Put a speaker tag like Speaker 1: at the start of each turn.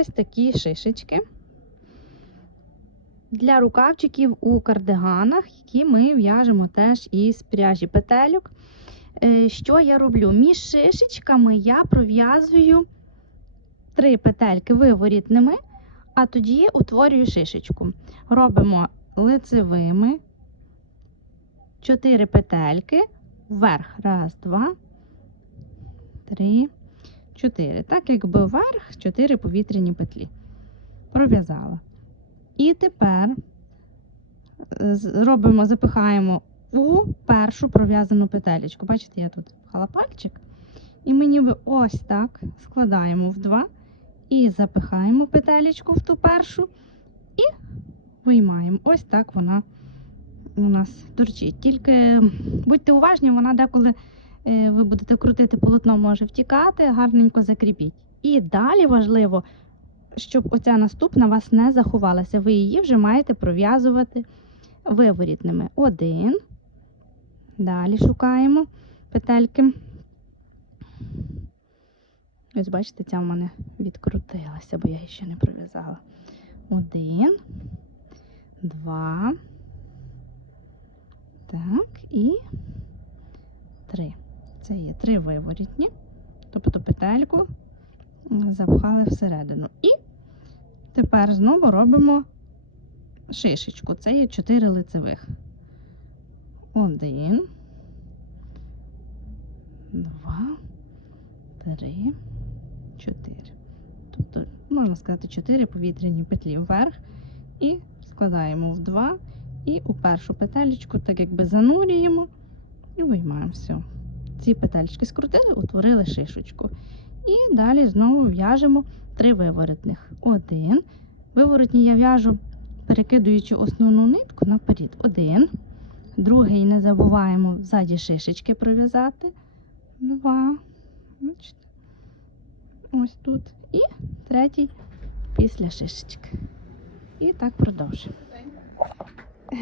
Speaker 1: ось такі шишечки для рукавчиків у кардиганах, які ми в'яжемо теж із пряжі петельок. Е, Що я роблю? Між шишечками я пров'язую три петельки виворітними, а тоді утворюю шишечку. Робимо лицевими 4 петельки вверх. Раз, два, три, чотири. Так, якби вверх, 4 повітряні петлі. Пров'язала. І тепер е, робимо, запихаємо у першу пров'язану петелечку. Бачите, я тут впхала пальчик. І ми ніби ось так складаємо в два і запихаємо петелечку в ту першу і виймаємо. Ось так вона у нас торчить. Тільки будьте уважні, вона деколи ви будете крутити полотно, може втікати, гарненько закріпіть. І далі важливо, щоб оця наступна вас не заховалася. Ви її вже маєте пров'язувати виворітними. Один. Далі шукаємо петельки. Ось бачите, ця в мене відкрутилася, бо я її ще не пров'язала. Один, два. Так, і. Це є три виворітні. Тобто петельку запхали всередину. І тепер знову робимо шишечку. Це є 4 лицевих. Один, два, три, чотири. Тобто, можна сказати, 4 повітряні петлі вверх і складаємо в два. І у першу петелечку, так якби занурюємо і виймаємо все. Ці петельки скрутили, утворили шишечку. І далі знову в'яжемо три виворотних. Один. Виворотні я в'яжу, перекидуючи основну нитку наперед. Один. Другий не забуваємо ззаді шишечки пров'язати. Два. Ось тут. І третій після шишечки. І так продовжуємо.